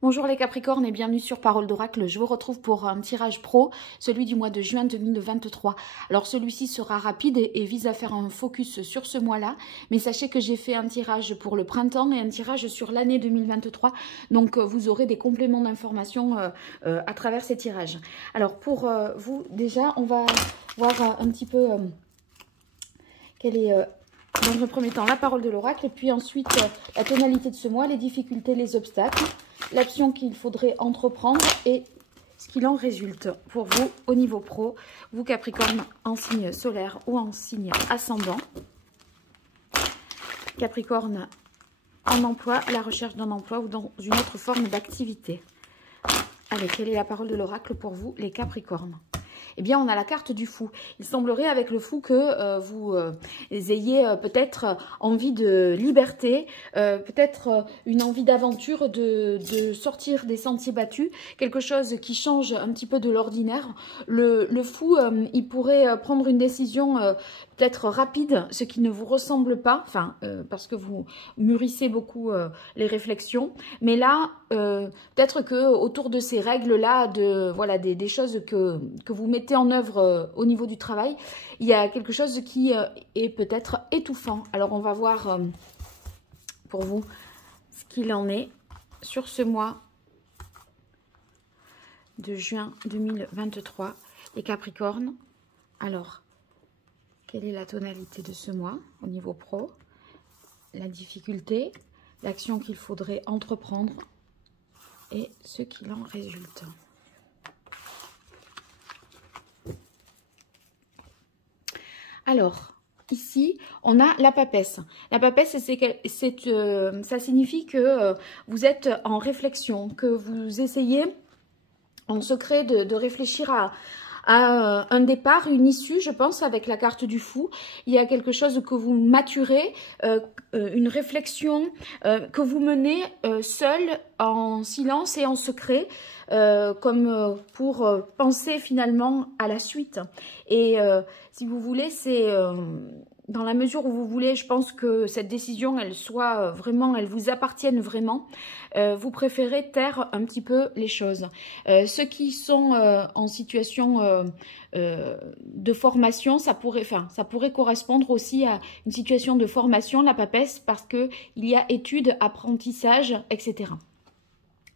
Bonjour les Capricornes et bienvenue sur Parole d'Oracle. Je vous retrouve pour un tirage pro, celui du mois de juin 2023. Alors celui-ci sera rapide et vise à faire un focus sur ce mois-là. Mais sachez que j'ai fait un tirage pour le printemps et un tirage sur l'année 2023. Donc vous aurez des compléments d'informations à travers ces tirages. Alors pour vous, déjà, on va voir un petit peu quelle est... dans un premier temps, la parole de l'oracle, et puis ensuite la tonalité de ce mois, les difficultés, les obstacles, l'action qu'il faudrait entreprendre et ce qu'il en résulte pour vous au niveau pro, vous Capricorne en signe solaire ou en signe ascendant. Capricorne en emploi, la recherche d'un emploi ou dans une autre forme d'activité. Allez, quelle est la parole de l'oracle pour vous les Capricornes? Eh bien, on a la carte du fou. Il semblerait avec le fou que vous ayez peut-être envie de liberté, peut-être une envie d'aventure, de sortir des sentiers battus, quelque chose qui change un petit peu de l'ordinaire. Le fou, il pourrait prendre une décision peut-être rapide, ce qui ne vous ressemble pas, enfin, parce que vous mûrissez beaucoup les réflexions. Mais là, peut-être que autour de ces règles-là, voilà, des choses que vous mettez en œuvre au niveau du travail, il y a quelque chose qui est peut-être étouffant. Alors, on va voir pour vous ce qu'il en est sur ce mois de juin 2023, les Capricornes. Alors, quelle est la tonalité de ce mois au niveau pro? La difficulté, l'action qu'il faudrait entreprendre et ce qu'il en résulte. Alors, ici, on a la papesse. La papesse, ça signifie que vous êtes en réflexion, que vous essayez en secret de réfléchir à un départ, une issue, je pense, avec la carte du fou. Il y a quelque chose que vous maturez, une réflexion que vous menez seul, en silence et en secret, comme pour penser finalement à la suite. Et si vous voulez, c'est... dans la mesure où vous voulez, je pense que cette décision, elle soit vraiment, elle vous appartienne vraiment, vous préférez taire un petit peu les choses. Ceux qui sont en situation de formation, ça pourrait correspondre aussi à une situation de formation, la papesse, parce que il y a études, apprentissage, etc.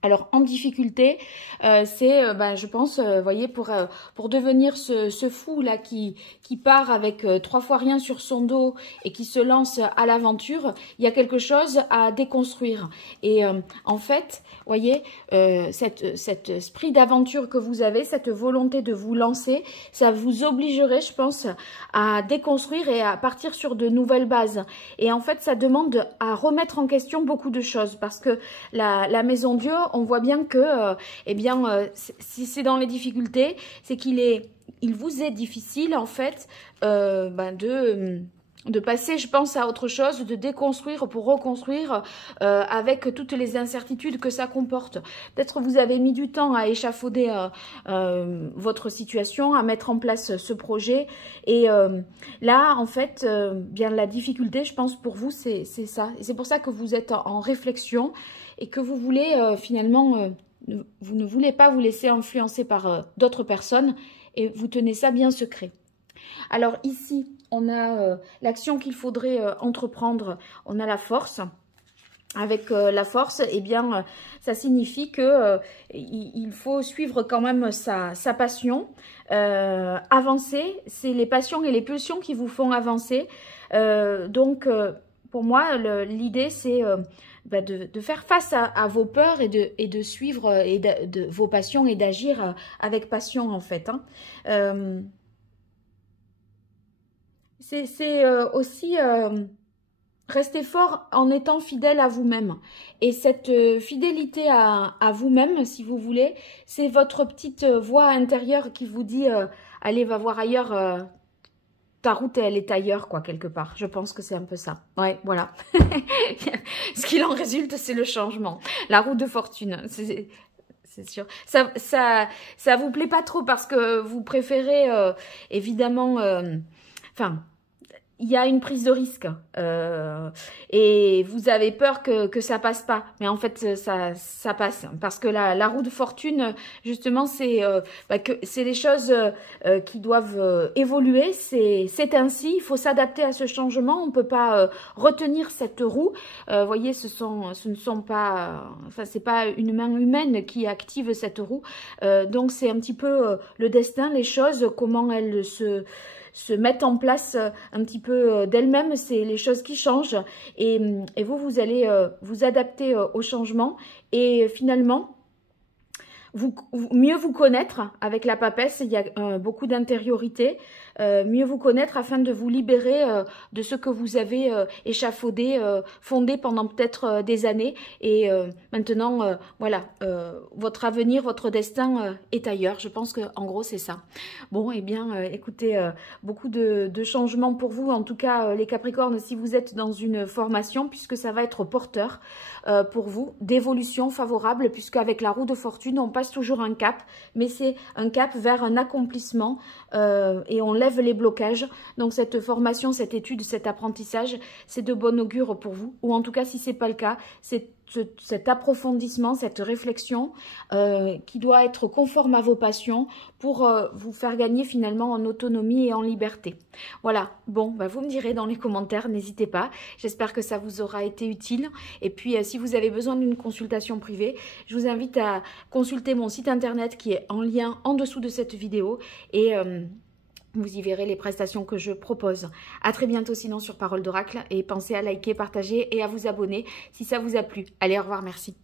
Alors, en difficulté, c'est, je pense, voyez, pour devenir ce fou-là qui part avec 3 fois rien sur son dos et qui se lance à l'aventure, il y a quelque chose à déconstruire. Et en fait, voyez, cet esprit d'aventure que vous avez, cette volonté de vous lancer, ça vous obligerait, je pense, à déconstruire et à partir sur de nouvelles bases. Et en fait, ça demande à remettre en question beaucoup de choses parce que la Maison Dieu, on voit bien que, si c'est dans les difficultés, c'est il vous est difficile, en fait, de passer, je pense, à autre chose, de déconstruire pour reconstruire avec toutes les incertitudes que ça comporte. Peut-être vous avez mis du temps à échafauder votre situation, à mettre en place ce projet. Et là, en fait, bien la difficulté, je pense, pour vous, c'est ça. Et c'est pour ça que vous êtes en réflexion et que vous voulez finalement, vous ne voulez pas vous laisser influencer par d'autres personnes et vous tenez ça bien secret. Alors ici, on a l'action qu'il faudrait entreprendre, on a la force. Avec la force, eh bien, ça signifie que il faut suivre quand même sa passion, avancer. C'est les passions et les pulsions qui vous font avancer. Donc, pour moi, l'idée, c'est de faire face à vos peurs et de suivre vos passions et d'agir avec passion, en fait. Hein. C'est aussi rester fort en étant fidèle à vous-même. Et cette fidélité à vous-même, si vous voulez, c'est votre petite voix intérieure qui vous dit allez, va voir ailleurs, ta route, elle est ailleurs, quoi, quelque part. Je pense que c'est un peu ça. Ouais, voilà. Ce qu'il en résulte, c'est le changement. La roue de fortune, c'est sûr. Ça vous plaît pas trop parce que vous préférez, évidemment... il y a une prise de risque et vous avez peur que ça passe pas, mais en fait ça passe parce que la roue de fortune justement c'est que c'est les choses qui doivent évoluer, c'est ainsi, il faut s'adapter à ce changement, on peut pas retenir cette roue. Voyez, ce ne sont pas, enfin c'est pas une main humaine qui active cette roue, donc c'est un petit peu le destin, les choses, comment elles se mettent en place un petit peu d'elles-mêmes, c'est les choses qui changent et vous allez vous adapter au changement et finalement mieux vous connaître avec la papesse, il y a beaucoup d'intériorité, mieux vous connaître afin de vous libérer de ce que vous avez échafaudé, fondé pendant peut-être des années et maintenant voilà, votre avenir, votre destin est ailleurs. Je pense que en gros c'est ça. Bon, et bien écoutez, beaucoup de changements pour vous, en tout cas les Capricornes, si vous êtes dans une formation, puisque ça va être porteur pour vous, d'évolution favorable, puisque avec la roue de fortune, on passe toujours un cap, mais c'est un cap vers un accomplissement et on lève les blocages. Donc cette formation, cette étude, cet apprentissage, c'est de bon augure pour vous, ou en tout cas si c'est pas le cas, c'est cet approfondissement, cette réflexion qui doit être conforme à vos passions pour vous faire gagner finalement en autonomie et en liberté. Voilà, bon, bah vous me direz dans les commentaires, n'hésitez pas. J'espère que ça vous aura été utile. Et puis, si vous avez besoin d'une consultation privée, je vous invite à consulter mon site internet qui est en lien en dessous de cette vidéo et vous y verrez les prestations que je propose. À très bientôt sinon sur Parole d'Oracle et pensez à liker, partager et à vous abonner si ça vous a plu. Allez, au revoir, merci.